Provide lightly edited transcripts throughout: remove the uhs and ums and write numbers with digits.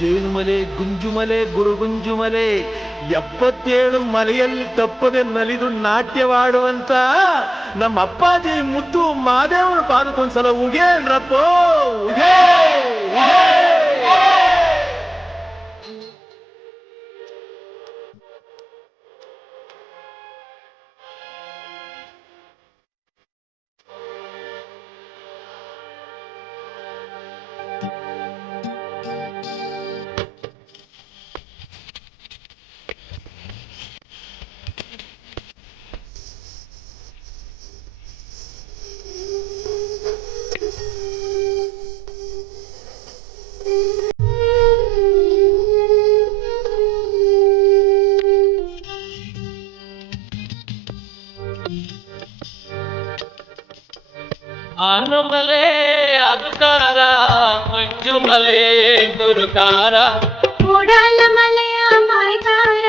ಜೇನುಮಲೆ ಗುಂಜುಮಲೆ ಗುರುಗುಂಜುಮಲೆ 77 ಮಲೆಯಲ್ಲಿ ತಪ್ಪದೆ ನಲಿದು ನಾಟ್ಯವಾಡುವಂತ ನಮ್ಮ ಅಪ್ಪಾಜಿ ಮುದ್ದು ಮಾದೇವನ ಪಾದಕ್ಕೊಂದ್ಸಲ ಉಗೇನ್ರಪ್ಪೋ ಉಗೇ ಆನಮಲೆ ಅದುಕಾರ ಮಂಜುಮಲೆ ಗುರುಕಾರ ಮೂಡಲ ಮಲೆಯ ಮಾಯ್ಕಾರ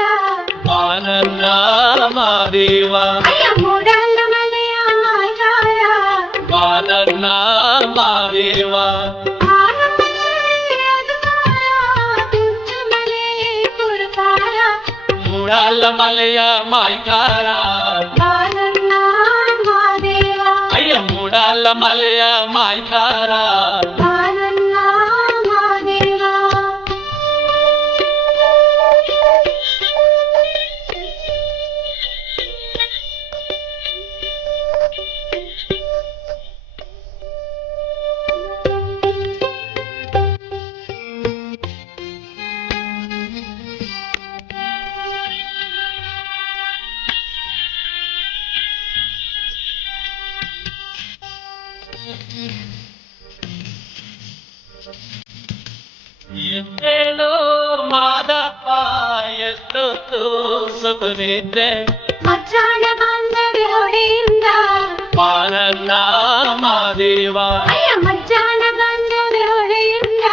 ಆನಂದ ಮಾದೇವ ಮೂಡಲ ಮಲೆಯ ಮಾಯ್ಕಾರ ಆನಂದ ಮಾದೇವ ಮೂಡಲ ಮಲೆಯ ಮಾಯ್ಕಾರ ಅಯ್ಯ ಮೂಡಲ ಮಲೆಯ ಮಾಯ್ಕಾರ ಎದ್ದೇಳು ಮಾದಪ್ಪ ಎಷ್ಟೊತ್ತು ಸುಖನಿದ್ದೆ ಮಧ್ಯಾಹ್ನ ಬಂದರೆ ಹೊಡೆಯಿಂದ ಆನಂದ ಮಾದೇವ ಮಧ್ಯಾಹ್ನ ಬಂದರೆ ಹೊಡೆಯಿಂದ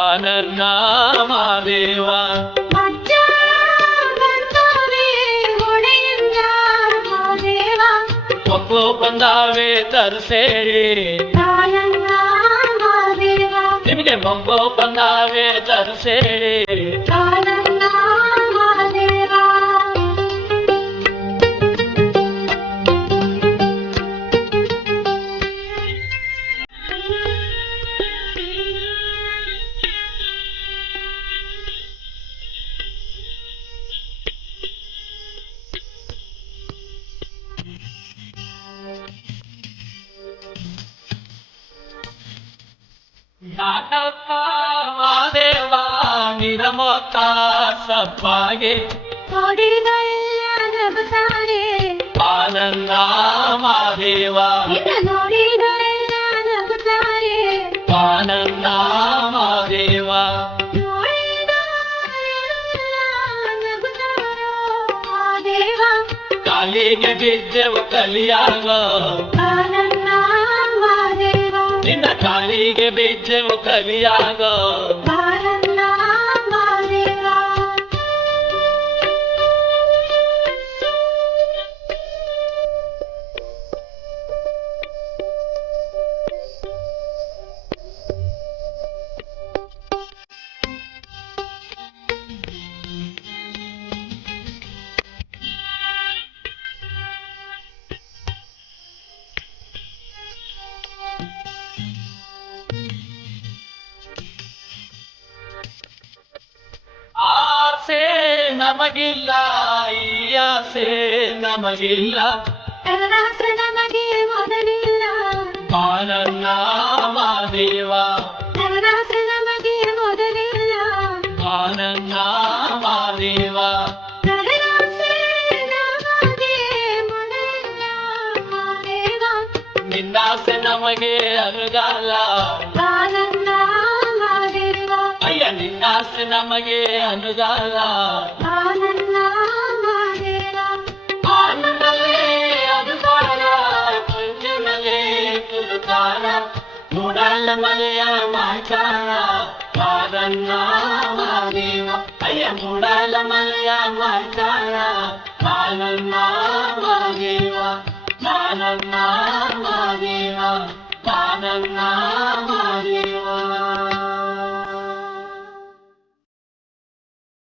ಆನಂದ ಮಾದೇವ ಮಕ್ಕಳು ಬಂದಾವೆ ತರಿಸೇಳಿ ನಿಮಗೆ ಮಕ್ಕಳು ಬಂದಾವೆ ತರಿಸೇಳಿ ಯಾಕಪ್ಪ ಮಾದೇವ ನಿರಮೊತ್ತ ಸಪ್ಪಾಗೆ ನೋಡಿದರೆ ಆನಂದ ಮಾದೇವ ಆನಂದ ಮಾದೇವ ಕಾಲಿಗೆ ಬಿದ್ದೆವು ಕಲಿಯಾಗ ನಿನ್ನ ಕಾಲಿಗೆ ಬಿದ್ದೆವು ಕಲಿಯಾಗ ಆಸೆ ನಮಗಿಲ್ಲ ಈ ಆಸೆ ನಮಗಿಲ್ಲ ನಮಗೆ ಮೊದಲಿಲ್ಲ ಆನಂದ ಮಾದೇವ ನಮಗೆ ಮೊದಲಿಲ್ಲ ಆನಂದ ಮಾದೇವ ನಿನ್ನಾಸೆ ನಮಗೆ ಅನುಗಾಲ ಅಯ್ಯ ನಿನ್ನಾಸೆ ನಮಗೆ ಅನುಗಾಲ ಆನಂದಲೇ ಅನುಗಾಲ ಮಂಜುಮಲೆ ಗುರುಕಾರ ಮೂಡಲ ಮಲೆಯ ಮಾಯ್ಕಾರ ಆನಂದ ಮಾದೇವ ಅಯ್ಯ ಮೂಡಲ ಮಲೆಯ ಮಾಯ್ಕಾರ ಆನಂದ ಮಾದೇವ ಆನಂದ ಮಾದೇವ ಆನಂದ ಮಾದೇವ